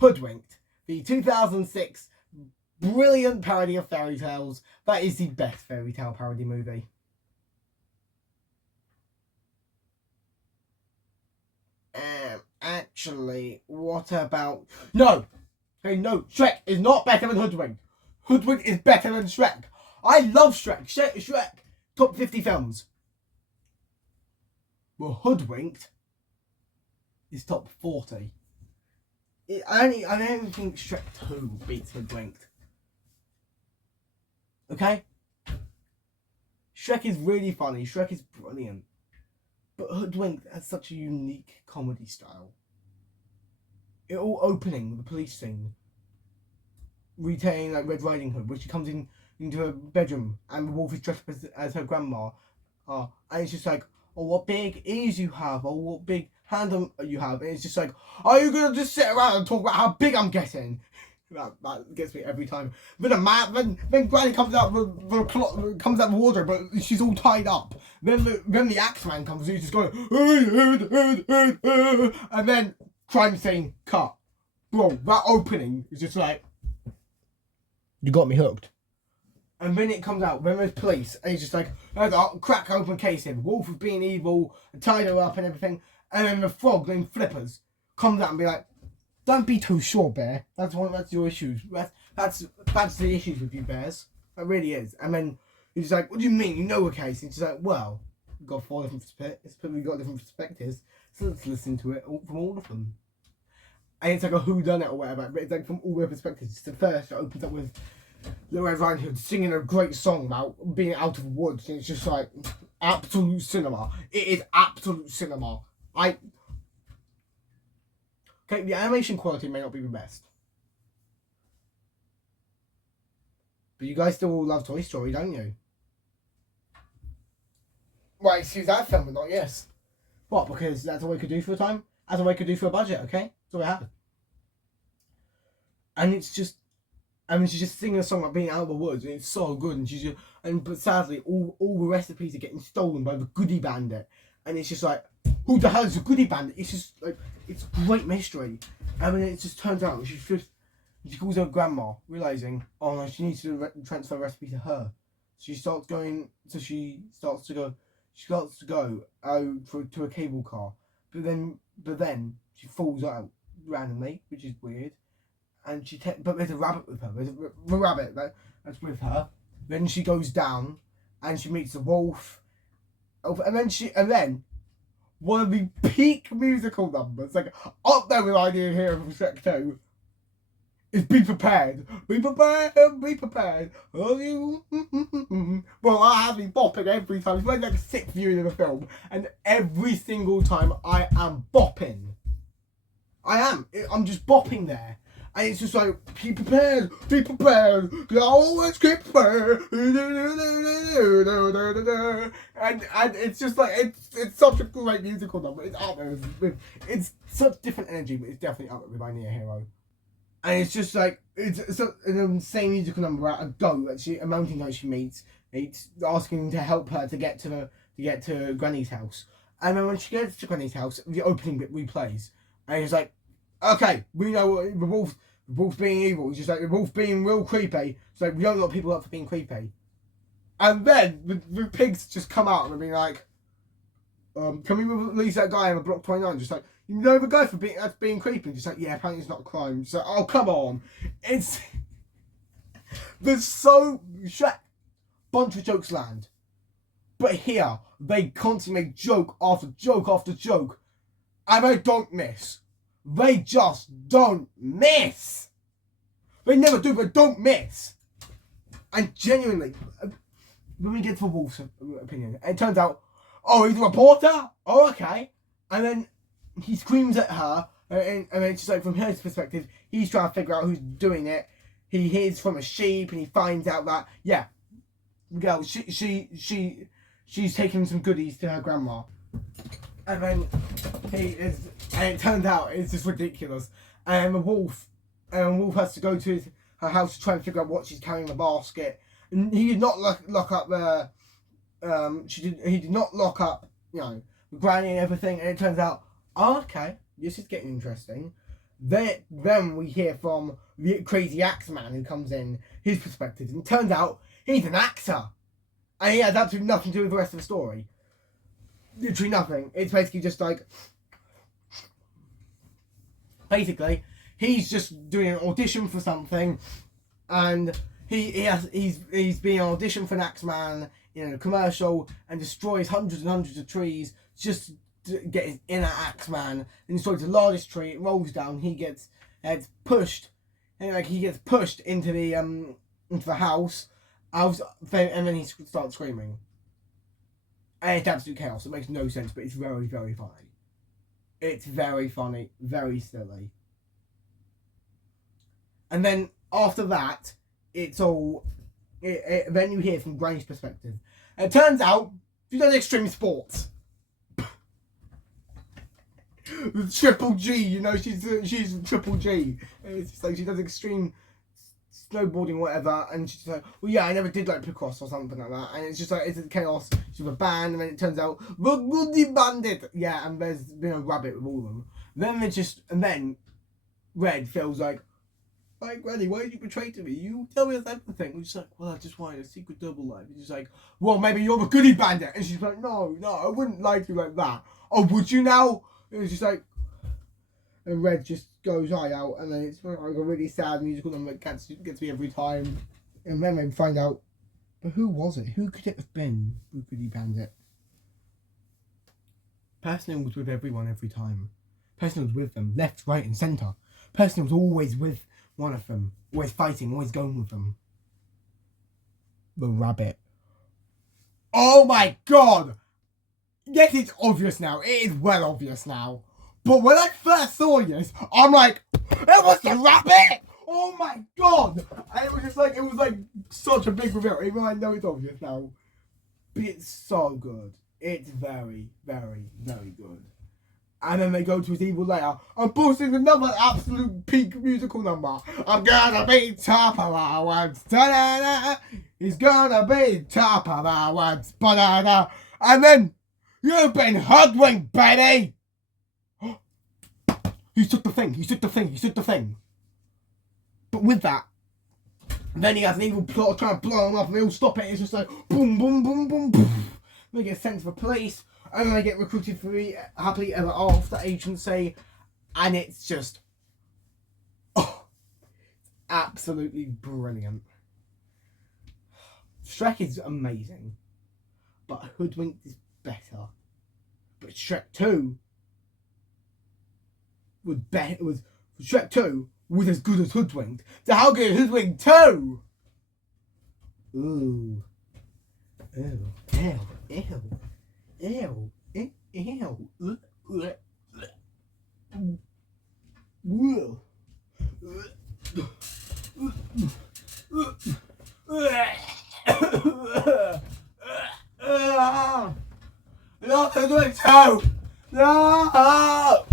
Hoodwinked, the 2006 brilliant parody of fairy tales that is the best fairy tale parody movie. Actually, what about... No! Hey, no, Shrek is not better than Hoodwinked. Hoodwinked is better than Shrek. I love Shrek. Shrek, top 50 films. Well, Hoodwinked is top 40. I don't think Shrek 2 beats Hoodwinked. Okay? Shrek is really funny. Shrek is brilliant. But Hoodwinked has such a unique comedy style. It all opening with the police scene. Retaining like Red Riding Hood, where she comes into her bedroom and the wolf is dressed as her grandma. And it's just like, oh, what big ears you have, or what big hand you have. And it's just like, are you going to just sit around and talk about how big I'm getting? That gets me every time. Then Granny comes out comes out the wardrobe, but she's all tied up. Then the Axeman comes, he's just going, and then crime scene cut. Bro, that opening is just like, you got me hooked. And then it comes out, then there's police, and he's just like, crack open case here. Wolf is being evil, tied her up and everything. And then the frog named Flippers comes out and be like, don't be too sure, Bear. That's your issues. That's the issues with you, Bears. That really is. And then he's like, what do you mean? You know a case? And she's like, well, we've got different perspectives. So let's listen to it from all of them. And it's like a whodunit or whatever, but it's like from all their perspectives. It's the first, it opens up with Little Red Riding Hood singing a great song about being out of the woods. And it's just like absolute cinema. It is absolute cinema. Okay, the animation quality may not be the best. But you guys still all love Toy Story, don't you? Right, excuse that film, but not yes. What, because that's all we could do for a time? That's all we could do for a budget, okay? That's all we had. And it's just... she's just singing a song about being out of the woods, and it's so good, and she's just... But sadly, all the recipes are getting stolen by the Goody Bandit. And it's just like, who the hell is a Goody Bandit? It's just like, it's great mystery. And then it just turns out she calls her grandma, realising, oh no, she needs to transfer the recipe to her. She starts to go to a cable car. But then she falls out randomly, which is weird. And but there's a rabbit with her. There's a rabbit that's with her. Then she goes down and she meets the wolf. And then one of the peak musical numbers, like up there with Idea Hero from Shrek 2, is Be Prepared. Be prepared, be prepared. Oh, you. Well, I have me bopping every time. It's like a sixth viewing of the film, and every single time I am bopping. I'm just bopping there. And it's just like, be prepared, because I always keep prepared. And it's just like, it's such a great musical number. It's up there. It's such different energy, but it's definitely up there with I Need a Hero. And it's just like, it's an insane musical number about a goat, a mountain goat she meets. It's asking to help her to get to Granny's house. And then when she gets to Granny's house, the opening bit replays. And it's like, okay, we know the wolf's being evil. It's just like the wolf being real creepy. It's like we don't lock people up for being creepy. And then the pigs just come out and be like, can we release that guy in Block 29? Just like, you know the guy that's being creepy. Just like, yeah, apparently it's not a crime. Just like, oh come on, there's so bunch of jokes land, but here they constantly make joke after joke after joke, and they don't miss. They just don't miss. They never do, but don't miss. And genuinely, when we get to the wolf's opinion, it turns out, oh, he's a reporter? Oh, okay. And then he screams at her, and then it's just like, from her perspective, he's trying to figure out who's doing it. He hears from a sheep, and he finds out that, yeah, girl, she's taking some goodies to her grandma. And then and it turns out it's just ridiculous. And the wolf has to go to her house to try and figure out what she's carrying in the basket. And he did not lock up the, he did not lock up, Granny and everything. And it turns out, oh, okay, this is getting interesting. Then we hear from the crazy Axeman who comes in, his perspective, and it turns out he's an actor. And he has absolutely nothing to do with the rest of the story. Literally nothing. It's basically just like... Basically, he's just doing an audition for something, and he's being auditioned for an Axeman in a commercial and destroys hundreds and hundreds of trees just to get his inner Axeman, and destroys the largest tree. It rolls down. He gets pushed, and he gets pushed into the house, and then he starts screaming. And it's absolute chaos. It makes no sense, but it's very, very funny. It's very funny, very silly. And then after that, it's all. Then you hear from Granny's perspective. And it turns out she does extreme sports. Triple G, you know, she's Triple G. It's just like she does extreme snowboarding, whatever, and she's like, well, yeah, I never did like Picross or something like that, and it's just like, it's chaos. She's with a band, and then it turns out the Goody Bandit, yeah, and there's been a rabbit with all of them. And then Red feels like Granny, why did you betray to me? You tell me everything. And she's like, well, I just wanted a secret double life. And she's like, well, maybe you're the Goody Bandit, and she's like, no, I wouldn't lie to you like that. Oh, would you now? And it's just like, and Red just goes eye out, and then it's like a really sad musical number that gets me every time. And then they find out, but who was it? Who could it have been? Who could he Bandit? Person was with everyone every time. Person was with them, left, right, and centre. Person was always with one of them, always fighting, always going with them. The rabbit. Oh my god! Yes, it's obvious now. It is well obvious now. But when I first saw this, I'm like, it was the rabbit! Oh my god! And it was like such a big reveal. Even though I know it's obvious now. But it's so good. It's very, very, very good. And then they go to his evil lair. I'm posting another absolute peak musical number. I'm gonna be top of our words. Da-da-da. He's gonna be top of our words. Ba-da-da. And then, you've been hoodwinked, baby! He took the thing. But with that, then he has an evil plot trying to blow him up, and they all stop it. It's just like boom, boom, boom, boom, boom. They get sent to the police, and then they get recruited for the happily ever after agency, and it's just absolutely brilliant. Shrek is amazing, but Hoodwinked is better. But Shrek 2 was Shrek 2 was as good as Hoodwinked. So how good is Hoodwinked 2? Ooh. Ew. Ew. Ew. Ew. Ew. Ew. No, Hoodwinked 2! No!